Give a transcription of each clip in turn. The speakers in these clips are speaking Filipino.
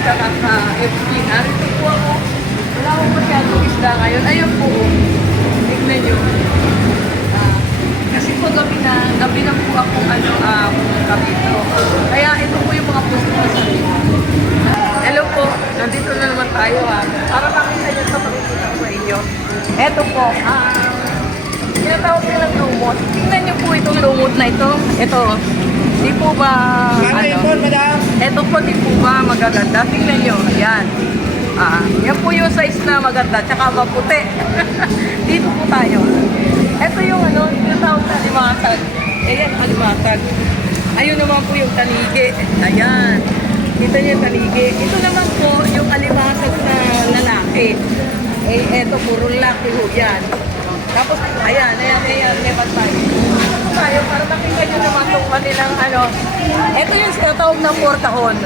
saka sa FB. Narito po ako. Wala akong masyadong isda ngayon. Ayun po. oh. Tignan nyo. Ah, kasi po gabi na, gabi na po ako ano, ah, pumunta dito. Kaya ito po yung mga puso ko sa Hello po, nandito na naman tayo ha. Para makita nyo ito, pakikita ko sa inyo. Eto po, ah, tinatawag nilang lumot. Tingnan nyo po itong lumot na ito. Ito, di po ba, ano, madam. Ito po, di po ba magaganda? Tingnan nyo, yan. Ah, yan po yung size na maganda, tsaka maputi. Dito po tayo. Ito yung ano, tinatawag na alimatag. Ayan, alimatag. Ayun naman po yung tanigi. Ayan. Kita niyo yung tanigi. Ito naman po yung alimatag na lalaki. Eh, eto, puro lalaki ho yan. Tapos, ayan, ayan, ayan, tayo. Ano tayo, para makita nyo naman itong kanilang ano. Ito yung sinatawag na portahon.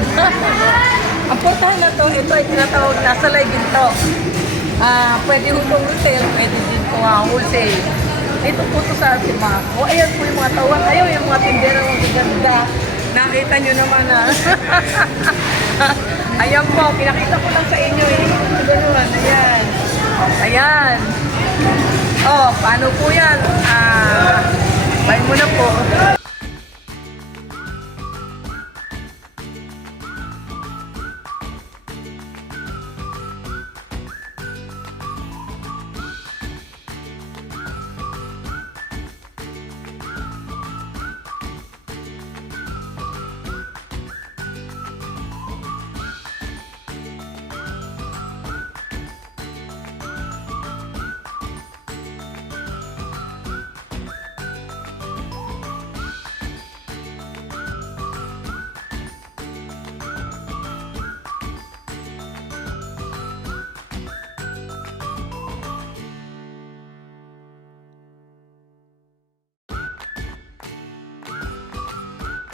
Ang portahan na to, ito ay tinatawag na sa ginto. Ah, pwede ho itong retail, pwede din po ah, wholesale. Ito po ito sa Simaco. Ayan po yung mga tawag. Ayaw yung mga tindera ng ganda. Nakita nyo naman ah. Ayan po, pinakita ko lang sa inyo eh. Ganun, ayan. Ayan. Oh, paano po yan? Ah, buy mo na po.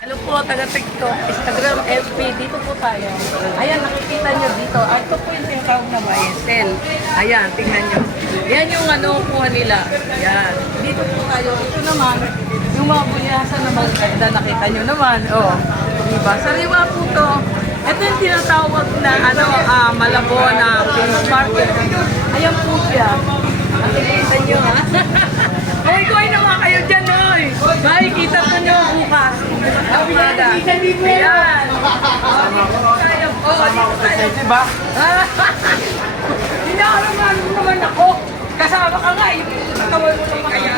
Hello po, taga TikTok, Instagram, FB, dito po tayo. Ayan, nakikita nyo dito. Ah, ito po yung tinatawag na sell. Ayan, tingnan nyo. Yan yung ano, kuha nila. Ayan. Dito po tayo. Ito naman, yung mga bulyasan na maganda, nakita nyo naman. Oh, diba? Sariwa po to. Ito yung tinatawag na ano, ah, malabo na fish market. Ayan po siya. Nakikita nyo ha. Hoy, kuhay naman kayo dyan, hoy! Makikita. Umaga. Ayan. Oh, dito tayo. Oh, dito tayo. Diba? Hinaraman mo naman ako. Kasama ka nga eh. Katawan mo naman kaya.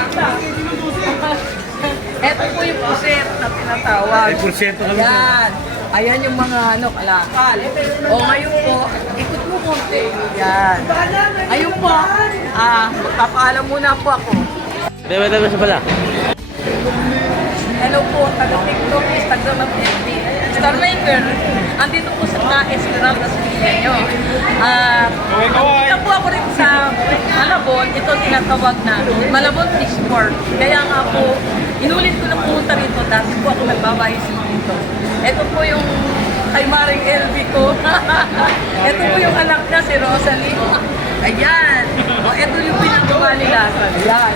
Ito po yung puset na tinatawag. Kami sir. Yan. Ayan yung mga ano, kalakal. O ngayon po, ikot mo konti. Yan. Ayun po, ah, magpapaalam muna po ako. Diba, diba siya pala? Hello po, taga TikTok, Instagram at FB. Star Maker, andito po sa mga Esmeralda sa nyo. Ah, nakita po ako rin sa Malabon, ito tinatawag na Malabon Fish Port. Kaya nga po, inulit ko na pumunta rito dahil po ako nagbabahisin dito. Ito po yung kay Maring LV ko. ito po yung anak niya, si Rosalie. Ayan. O, ito yung pinagawa nila. Ayan.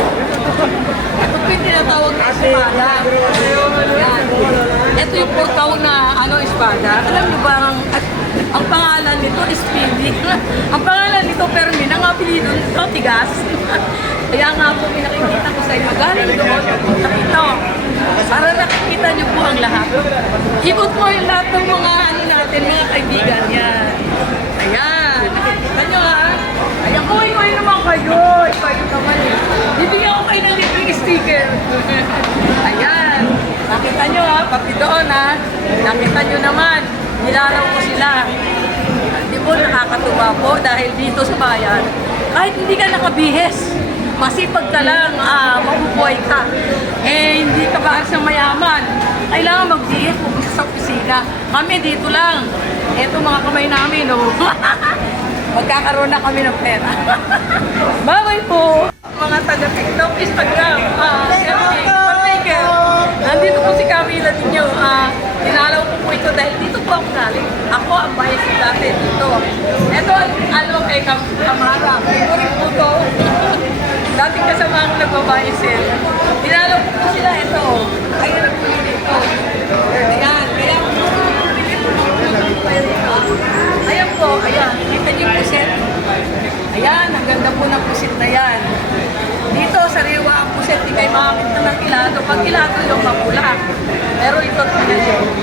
Ito po yung tinatawag na espada. Ayan. Yung portaw na ano espada. Alam niyo ba ang, at, ang pangalan nito is Speedy. ang pangalan nito pero may nang apelido nito, Tigas. Kaya nga po pinakikita ko sa inyo. Galing doon, ito. Para nakikita niyo po ang lahat. Ikot mo yung lahat ng mga ano natin, mga kaibigan yan. Pati doon ha. Nakita nyo naman. Nilalaw ko sila. Di po nakakatuwa po dahil dito sa bayan, kahit hindi ka nakabihes, masipag ka lang, ah, mabubuhay ka. Eh, hindi ka ba sa mayaman? Kailangan magbihis, pupunta sa opisina. Kami dito lang. Eto mga kamay namin, oh. Magkakaroon na kami ng pera. Bye-bye po! Mga taga-TikTok, Instagram, Parmaker. Nandito po si Camila ninyo. Ah, uh, dinalaw ko po ito dahil dito po ako galing. Ako ang bias dati dito. Ito ang alam ano, kay Cam Camara. Favorite po ito. Dating kasama ang nagbabiasin. Dinalaw ko po sila ito. Ayun ang po dito. Ayan. Kaya po, ayan po, ayan. Kita niyo po siya. Ayan, ang ganda po ng pusit na yan. pagkilado, pagkilado yung magulang. Pero ito na yun.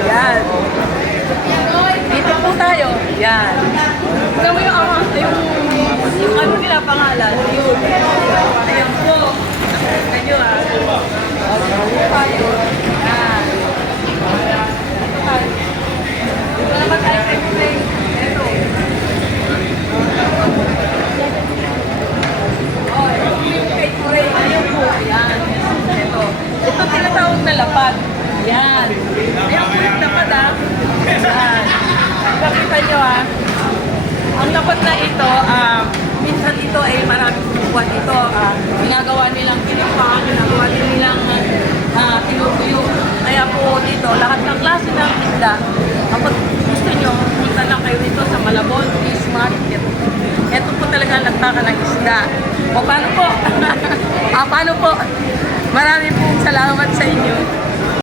Lapad na ito, ah, minsan ito ay maraming kumukuha dito. Ah, ginagawa nilang pinipang, ginagawa nilang ah, tinutuyo. Kaya po dito, lahat ng klase ng isda, kapag gusto nyo, punta lang kayo dito sa Malabon Fish Market. Ito po talaga ang nagtaka ng isda. O paano po? ah, paano po? Marami pong salamat sa inyo.